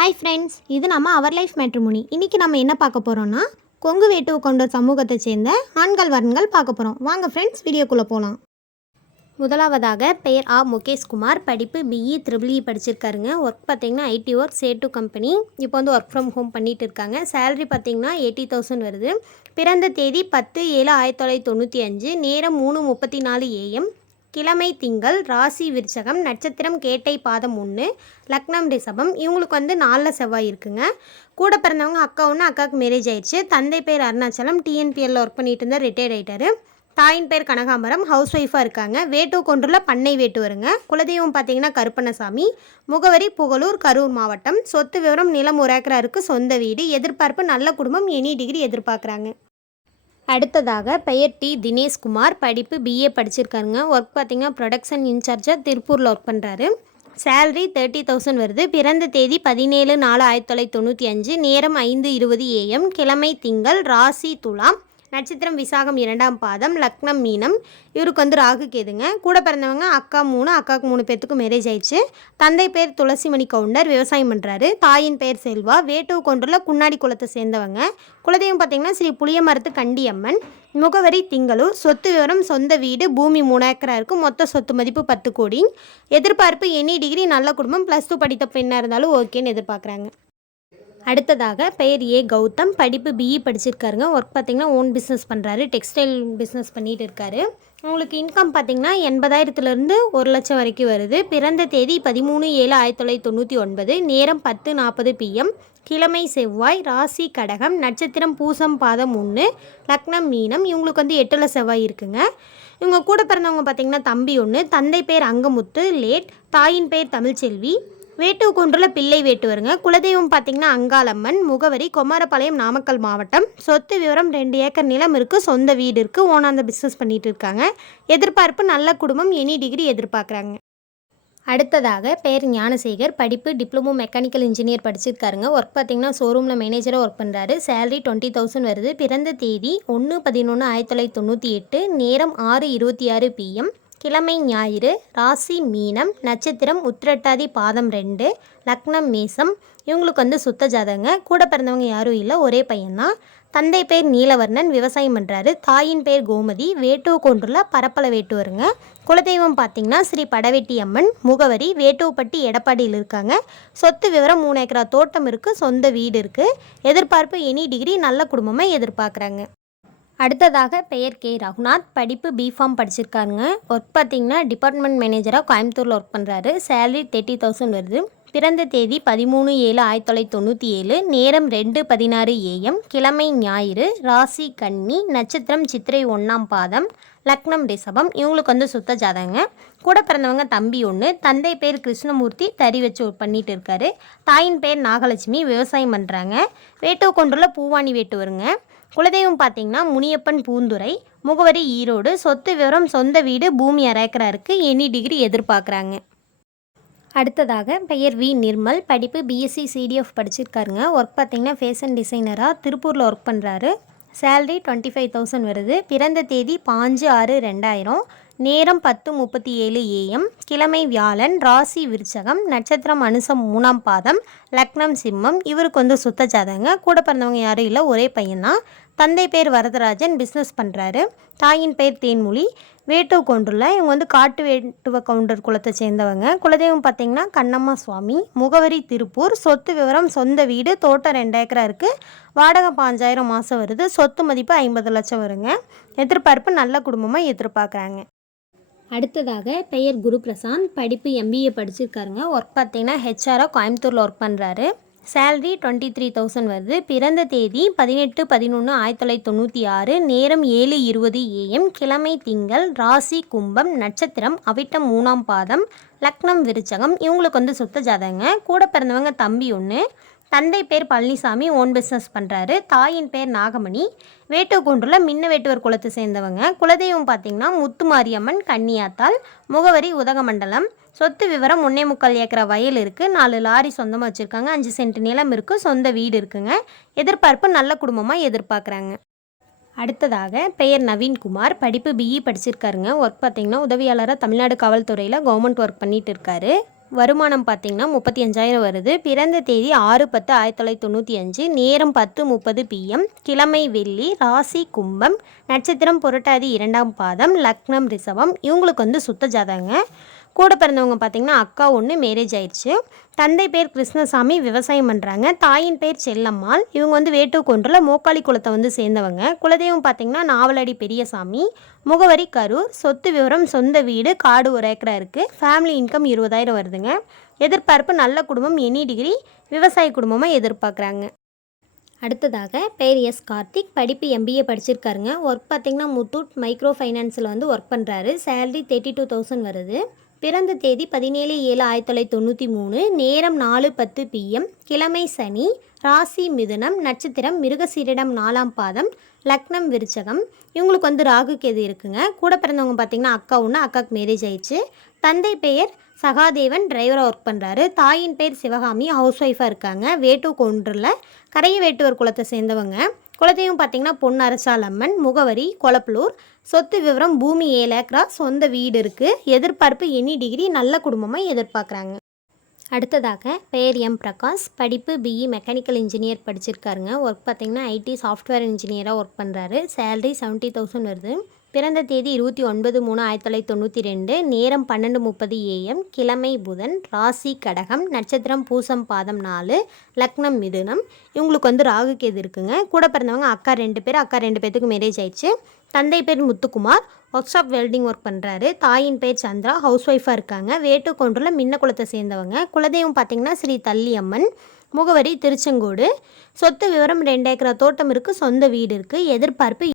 Hi friends, இது நம்ம அவர் life matrimony. இன்றைக்கி நம்ம என்ன பார்க்க போகிறோன்னா, கொங்கு வேட்டுவ கொண்ட சமூகத்தை சேர்ந்த ஆண்கள் வரன்கள் பார்க்க போகிறோம். வாங்க ஃப்ரெண்ட்ஸ், வீடியோக்குள்ளே போகலாம். முதலாவதாக பெயர் ஆ முகேஷ்குமார். படிப்பு பிஇ ட்ரிபிள்இ படிச்சிருக்காருங்க. ஒர்க் பார்த்திங்கன்னா ஐடி ஒர்க் சேட்டு கம்பெனி. இப்போ வந்து ஒர்க் ஃப்ரம் ஹோம் பண்ணிகிட்டு இருக்காங்க. சேலரி பார்த்திங்கன்னா 80,000 வருது. பிறந்த தேதி 10/7/1995. நேரம் 3:34 AM. கிழமை திங்கள். ராசி விருச்சகம். நட்சத்திரம் கேட்டை பாதம் 1. லக்னம் ரிஷபம். இவங்களுக்கு வந்து 4 செவ்வாய் இருக்குங்க. கூட பிறந்தவங்க அக்கா ஒன்று, அக்காவுக்கு மேரேஜ் ஆயிடுச்சு. தந்தை பேர் அருணாச்சலம், டிஎன்பிஎல்ல ஒர்க் பண்ணிட்டு இருந்தால் ரிட்டையர்ட் ஆகிட்டாரு. தாயின் பேர் கனகாம்பரம், ஹவுஸ் ஒய்ஃபாக இருக்காங்க. வேட்டு கொன்றுல பண்ணை வேட்டு வருங்க. குலதெய்வம் பார்த்தீங்கன்னா கருப்பண்ணசாமி. முகவரி புகழூர், கரூர் மாவட்டம். சொத்து விவரம் நிலம் 1 ஏக்கரா இருக்குது. சொந்த வீடு. எதிர்பார்ப்பு நல்ல குடும்பம், எனி டிகிரி எதிர்பார்க்குறாங்க. அடுத்ததாக பெயர் டி தினேஷ்குமார். படிப்பு பிஏ படிச்சிருக்காருங்க. ஒர்க் பார்த்திங்கன்னா ப்ரொடக்ஷன் இன்சார்ஜாக திருப்பூரில் ஒர்க் பண்ணுறாரு. சேலரி 30,000 வருது. பிறந்த தேதி 17/4/1995. நேரம் 5:20 AM. கிழமை திங்கள். ராசி துலாம். நட்சத்திரம் விசாகம் 2ஆம் பாதம். லக்னம் மீனம். இவருக்கு வந்து ராகு கேதுங்க. கூட பிறந்தவங்க அக்கா 3, அக்காவுக்கு 3 பேர்த்துக்கும் மேரேஜ் ஆயிடுச்சு. தந்தை பேர் துளசிமணி கவுண்டர், விவசாயம் பண்ணுறாரு. தாயின் பேர் செல்வா. வேட்டுவ கொன்றுல குன்னாடி குளத்தை சேர்ந்தவங்க. குலதெய்வம் பார்த்திங்கன்னா ஸ்ரீ புளியமரத்து கண்டியம்மன். முகவரி திங்களூர். சொத்து விவரம் சொந்த வீடு, பூமி 3 ஏக்கரா இருக்கும். மொத்த சொத்து மதிப்பு 10 கோடி. எதிர்பார்ப்பு எனி டிகிரி, நல்ல குடும்பம், +2 படித்த பெண்ணாக இருந்தாலும் ஓகேன்னு எதிர்பார்க்குறாங்க. அடுத்ததாக பெயர் ஏ கௌதம். படிப்பு பிஇ படிச்சிருக்காருங்க. ஒர்க் பார்த்திங்கன்னா ஓன் பிஸ்னஸ் பண்ணுறாரு. டெக்ஸ்டைல் பிஸ்னஸ் பண்ணிகிட்டு இருக்காரு. உங்களுக்கு இன்கம் பார்த்திங்கன்னா 80,000லேருந்து 1 லட்சம் வரைக்கும் வருது. பிறந்த தேதி 13/7/1999. நேரம் 10:40 PM. கிழமை செவ்வாய். ராசி கடகம். நட்சத்திரம் பூசம் பாதம் 1. லக்னம் மீனம். இவங்களுக்கு வந்து 8ல் செவ்வாய் இருக்குங்க. இவங்க கூட பிறந்தவங்க பார்த்திங்கன்னா தம்பி 1. தந்தை பேர் அங்கமுத்து, லேட். தாயின் பேர் தமிழ்ச்செல்வி. வேட்டுவ கொன்றுல பிள்ளை வேட்டு வருங்க. குலதெய்வம் பார்த்திங்கன்னா அங்காளம்மன். முகவரி குமாரபாளையம், நாமக்கல் மாவட்டம். சொத்து விவரம் 2 ஏக்கர் நிலம் இருக்குது. சொந்த வீடு இருக்குது. ஓனாந்த பிஸ்னஸ் பண்ணிகிட்டு இருக்காங்க. எதிர்பார்ப்பு நல்ல குடும்பம், எனி டிகிரி எதிர்பார்க்குறாங்க. அடுத்ததாக பெயர் ஞானசேகர். படிப்பு டிப்ளமோ மெக்கானிக்கல் இன்ஜினியர் படிச்சிருக்காருங்க. ஒர்க் பார்த்திங்கன்னா ஷோரூமில் மேனேஜராக ஒர்க் பண்ணுறாரு. சேலரி 20,000 வருது. பிறந்த தேதி 1/11/1998. நேரம் 6:26 PM. கிழமை ஞாயிறு. ராசி மீனம். நட்சத்திரம் உத்திரட்டாதி பாதம் 2. லக்னம் மேசம். இவங்களுக்கு வந்து சுத்த ஜாதகங்க. கூட பிறந்தவங்க யாரும் இல்லை, ஒரே பையன்தான். தந்தை பேர் நீலவர்ணன், விவசாயம் பண்ணுறாரு. தாயின் பேர் கோமதி. வேட்டுவ கொன்றுல பரப்பளை வேட்டு வருங்க. குலதெய்வம் பார்த்திங்கன்னா ஸ்ரீ படவெட்டி அம்மன். முகவரி வேட்டுவப்பட்டி, எடப்பாடியில் இருக்காங்க. சொத்து விவரம் 3 ஏக்கரா தோட்டம் இருக்குது. சொந்த வீடு இருக்குது. எதிர்பார்ப்பு எனி டிகிரி, நல்ல குடும்பமாக எதிர்பார்க்குறாங்க. அடுத்ததாக பெயர் கே ரகுநாத். படிப்பு பிஃபார்ம் படிச்சிருக்காருங்க. ஒர்க் பார்த்திங்கன்னா டிபார்ட்மெண்ட் மேனேஜராக கோயம்புத்தூரில் ஒர்க் பண்ணுறாரு. சேலரி 30,000 வருது. பிறந்த தேதி 13/7/1997. நேரம் 2:16 AM. கிழமை ஞாயிறு. ராசி கன்னி. நட்சத்திரம் சித்திரை 1ஆம் பாதம். லக்னம் ரிஷபம். இவங்களுக்கு வந்து சுத்த ஜாதகங்க. கூட பிறந்தவங்க தம்பி 1. தந்தை பேர் கிருஷ்ணமூர்த்தி, தறி வச்சு பண்ணிட்டு இருக்காரு. தாயின் பேர் நாகலட்சுமி, விவசாயம் பண்ணுறாங்க. வேட்டுவ கொன்றுல பூவாணி வேட்டு வருங்க. குலதெய்வம் பார்த்திங்கன்னா முனியப்பன், பூந்துரை. முகவரி ஈரோடு. சொத்து விவரம் சொந்த வீடு, பூமி 1/2 ஏக்கரா இருக்குது. எனி டிகிரி எதிர்பார்க்குறாங்க. அடுத்ததாக பெயர் வி நிர்மல். படிப்பு பிஎஸ்சி சிடிஎஃப் படிச்சிருக்காருங்க. ஒர்க் பார்த்திங்கன்னா ஃபேஷன் டிசைனராக திருப்பூரில் ஒர்க் பண்ணுறாரு. சேலரி 25,000 வருது. பிறந்த தேதி 5/6/2000. நேரம் 10:37 AM. கிழமை வியாழன். ராசி விருச்சகம். நட்சத்திரம் அனுசம் 3ஆம் பாதம். லக்னம் சிம்மம். இவருக்கு வந்து சுத்த ஜாதகங்க. கூட பிறந்தவங்க யாரும் இல்லை, ஒரே பையன்தான். தந்தை பேர் வரதராஜன், பிஸ்னஸ் பண்ணுறாரு. தாயின் பேர் தேன்மொழி. வேட்டுவ கொன்றுல இவங்க வந்து காட்டு வேட்டுவ கவுண்டர் குலத்தை சேர்ந்தவங்க. குலதெய்வம் பார்த்திங்கன்னா கண்ணம்மா சுவாமி. முகவரி திருப்பூர். சொத்து விவரம் சொந்த வீடு, தோட்டம் 2 ஏக்கரா இருக்குது. வாடகை 5,000 மாதம் வருது. சொத்து மதிப்பு 50 லட்சம் வருங்க. எதிர்பார்ப்பு நல்ல குடும்பமாக எதிர்பார்க்குறாங்க. அடுத்ததாக பெயர் குரு பிரசாந்த். படிப்பு எம்பிஏ படிச்சிருக்காருங்க. ஒர்க் பார்த்திங்கன்னா ஹெச்ஆராக கோயம்புத்தூரில் ஒர்க் பண்ணுறாரு. சேலரி 23,000 வருது. பிறந்த தேதி 18/11/1996. நேரம் 7:20 AM. கிழமை திங்கள். ராசி கும்பம். நட்சத்திரம் அவிட்டம் 3ஆம் பாதம். லக்னம் விருச்சகம். இவங்களுக்கு வந்து சுத்த ஜாதகங்க. கூட பிறந்தவங்க தம்பி 1. தந்தை பேர் பழனிசாமி, ஓன் பிஸ்னஸ் பண்ணுறாரு. தாயின் பேர் நாகமணி. வேட்டுவ கொன்றுல மின்ன வேட்டுவர் குலத்தை சேர்ந்தவங்க. குலதெய்வம் பார்த்திங்கன்னா முத்துமாரியம்மன், கன்னியாத்தாள். முகவரி உதகமண்டலம். சொத்து விவரம் 1.25 ஏக்கரா வயல் இருக்குது. 4 லாரி சொந்தமாக வச்சுருக்காங்க. 5 சென்ட் நிலம் இருக்குது. சொந்த வீடு இருக்குங்க. எதிர்பார்ப்பு நல்ல குடும்பமாக எதிர்பார்க்குறாங்க. அடுத்ததாக பெயர் நவீன்குமார். படிப்பு பிஇ படிச்சிருக்காருங்க. ஒர்க் பார்த்திங்கன்னா உதவியாளராக தமிழ்நாடு காவல்துறையில் கவர்மெண்ட் ஒர்க் பண்ணிகிட்டு இருக்காரு. வருமானம் பார்த்திங்கன்னா 35,000 வருது. பிறந்த தேதி 6/10/1995, நேரம் 10:30 PM, கிழமை வெள்ளி, ராசி கும்பம், நட்சத்திரம் புரட்டாதி 2ஆம் பாதம், லக்னம் ரிஷபம். இவங்களுக்கு வந்து சுத்த ஜாதகங்க. கூட பிறந்தவங்க பார்த்திங்கன்னா அக்கா ஒன்று, மேரேஜ் ஆயிடுச்சு. தந்தை பேர் கிருஷ்ணசாமி, விவசாயம் பண்ணுறாங்க. தாயின் பேர் செல்லம்மாள். இவங்க வந்து வேட்டுக்கொன்றில் மோக்காளி குலத்தை வந்து சேர்ந்தவங்க. குலதெய்வம் பார்த்திங்கன்னா நாவலடி பெரியசாமி. முகவரி கரூர். சொத்து விவரம் சொந்த வீடு, காடு 1 ஏக்கரா இருக்குது. ஃபேமிலி இன்கம் 20,000 வருதுங்க. எதிர்பார்ப்பு நல்ல குடும்பம், எனி டிகிரி, விவசாய குடும்பமாக எதிர்பார்க்குறாங்க. அடுத்ததாக பெயர் எஸ் கார்த்திக். படிப்பு MBA படிச்சிருக்காருங்க. ஒர்க் பார்த்திங்கன்னா முத்தூட் மைக்ரோ ஃபைனான்ஸில் வந்து ஒர்க் பண்ணுறாரு. சேலரி 32,000 வருது. பிறந்த தேதி 17/7/1993, நேரம் 4:10 PM, கிழமை சனி, ராசி மிதுனம், நட்சத்திரம் மிருகசீரிடம் 4ஆம் பாதம், லக்னம் விருச்சகம். இவங்களுக்கு வந்து ராகு கேது இருக்குங்க. கூட பிறந்தவங்க பார்த்திங்கன்னா அக்கா ஒன்று, அக்காவுக்கு மேரேஜ் ஆயிடுச்சு. தந்தை பெயர் சகாதேவன், டிரைவராக ஒர்க் பண்ணுறாரு. தாயின் பேர் சிவகாமி, ஹவுஸ் ஒய்ஃபாக இருக்காங்க. வேட்டுக்கொன்றில் கரைய வேட்டுவர் குலத்தை சேர்ந்தவங்க. குலதெய்வம் பார்த்திங்கன்னா பொன்னரசால் அம்மன். முகவரி கொளப்பலூர். சொத்து விவரம் பூமி 7 ஏக்கரா, சொந்த வீடு இருக்குது. எதிர்பார்ப்பு எனி டிகிரி, நல்ல குடும்பமாக எதிர்பார்க்குறாங்க. அடுத்ததாக பெயர் எம் பிரகாஷ். படிப்பு BE மெக்கானிக்கல் இன்ஜினியர் படிச்சிருக்காருங்க. ஒர்க் பார்த்திங்கன்னா IT சாஃப்ட்வேர் இன்ஜினியராக ஒர்க் பண்ணுறாரு. சேலரி 70,000 வருது. பிறந்த தேதி 29/3/1992, நேரம் 12:30 AM, கிழமை புதன், ராசி கடகம், நட்சத்திரம் பூசம் பாதம் 4, லக்னம் மிதுனம். இவங்களுக்கு வந்து ராகு கேது இருக்குங்க. கூட பிறந்தவங்க அக்கா 2 பேர். அக்கா 2 பேர்த்துக்கு மேரேஜ் ஆயிடுச்சு. தந்தை பேர் Muthukumar, work shop welding work பண்ணுறாரு. தாயின் பேர் சந்திரா, ஹவுஸ் ஒய்ஃபாக இருக்காங்க. வேட்டுக்கொன்றில் மின்ன குலத்தை சேர்ந்தவங்க. குலதெய்வம் பார்த்திங்கன்னா ஸ்ரீ தள்ளியம்மன். முகவரி திருச்செங்கோடு. சொத்து விவரம் 2 ஏக்கரா தோட்டம் இருக்குது, சொந்த வீடு இருக்குது. எதிர்பார்ப்பு